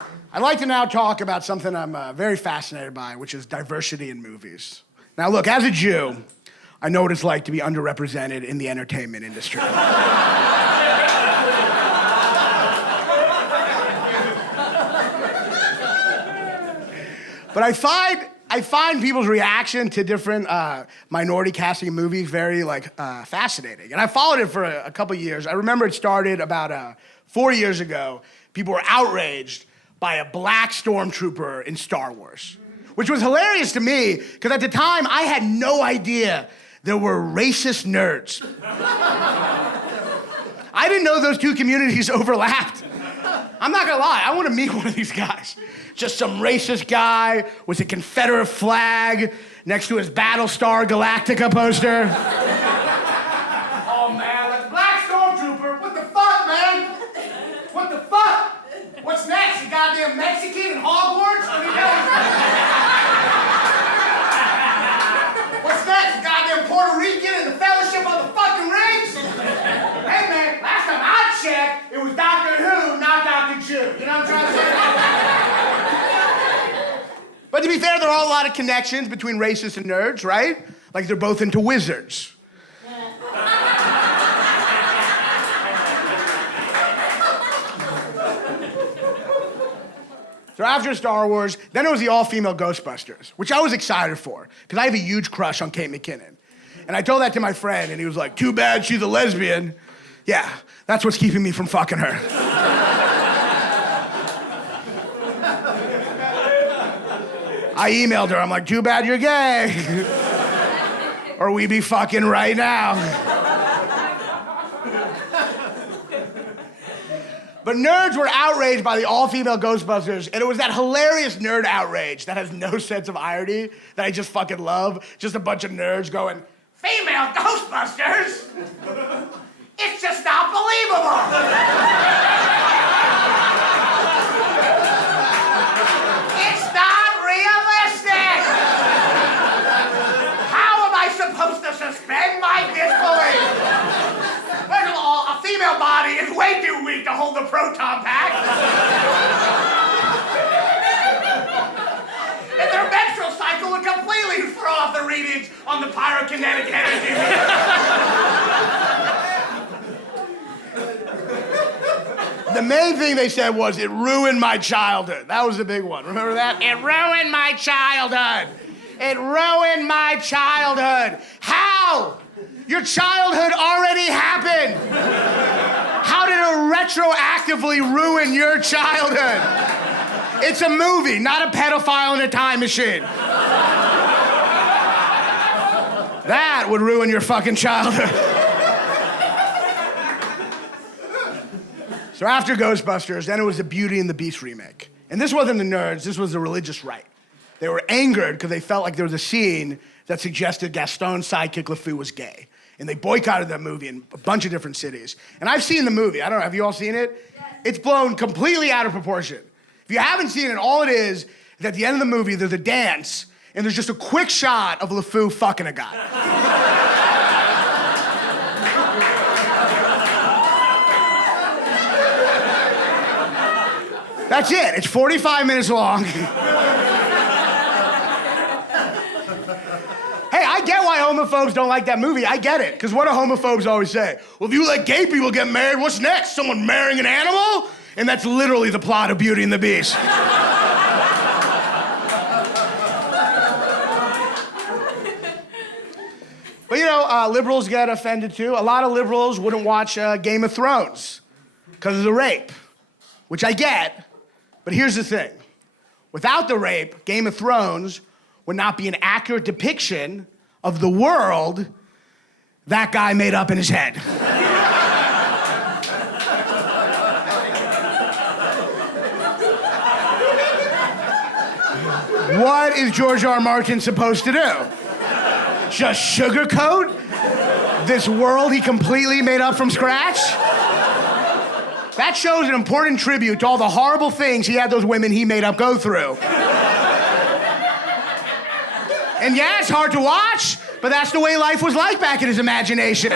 I'd like to now talk about something I'm very fascinated by, which is diversity in movies. Now, look, as a Jew, I know what it's like to be underrepresented in the entertainment industry. But I find people's reaction to different minority casting movies very fascinating. And I followed it for a couple years. I remember it started about 4 years ago. People were outraged by a black stormtrooper in Star Wars, which was hilarious to me, because at the time, I had no idea there were racist nerds. I didn't know those two communities overlapped. I'm not gonna lie, I wanna meet one of these guys. Just some racist guy with a Confederate flag next to his Battlestar Galactica poster. Oh man, like black stormtrooper, what the fuck, man? What the fuck? What's next? You goddamn Mexican in Hogwarts? What's next? You goddamn Puerto Rican in the Fellowship of the fucking Rings? Hey man, last time I checked, it was Doctor Who, not Dr. Jew. You know what I'm trying to say? But to be fair, there are a lot of connections between racists and nerds, right? Like they're both into wizards. So after Star Wars, then it was the all-female Ghostbusters, which I was excited for, because I have a huge crush on Kate McKinnon. And I told that to my friend, and he was like, too bad she's a lesbian. Yeah, that's what's keeping me from fucking her. I emailed her, I'm like, too bad you're gay. Or we be fucking right now. But nerds were outraged by the all-female Ghostbusters, and it was that hilarious nerd outrage that has no sense of irony that I just fucking love. Just a bunch of nerds going, female Ghostbusters? It's just not believable. It's not realistic. How am I supposed to suspend my disbelief? First of all, a female body is way too weak to hold the proton pack. And their menstrual cycle would completely throw off the readings on the pyrokinetic energy. The main thing they said was, it ruined my childhood. That was the big one. Remember that? It ruined my childhood. It ruined my childhood. How? Your childhood already happened. How did it retroactively ruin your childhood? It's a movie, not a pedophile in a time machine. That would ruin your fucking childhood. So after Ghostbusters, then it was the Beauty and the Beast remake. And this wasn't the nerds, this was the religious right. They were angered because they felt like there was a scene that suggested Gaston's sidekick LeFou was gay. And they boycotted that movie in a bunch of different cities. And I've seen the movie. I don't know, have you all seen it? Yes. It's blown completely out of proportion. If you haven't seen it, all it is at the end of the movie, there's a dance, and there's just a quick shot of LeFou fucking a guy. That's it. It's 45 minutes long. Hey, I get why homophobes don't like that movie. I get it. Because what do homophobes always say? Well, if you let gay people get married, what's next? Someone marrying an animal? And that's literally the plot of Beauty and the Beast. But you know, liberals get offended too. A lot of liberals wouldn't watch Game of Thrones because of the rape, which I get. But here's the thing. Without the rape, Game of Thrones would not be an accurate depiction of the world that guy made up in his head. What is George R. R. Martin supposed to do? Just sugarcoat this world he completely made up from scratch? That shows an important tribute to all the horrible things he had those women he made up go through. And yeah, it's hard to watch, but that's the way life was like back in his imagination.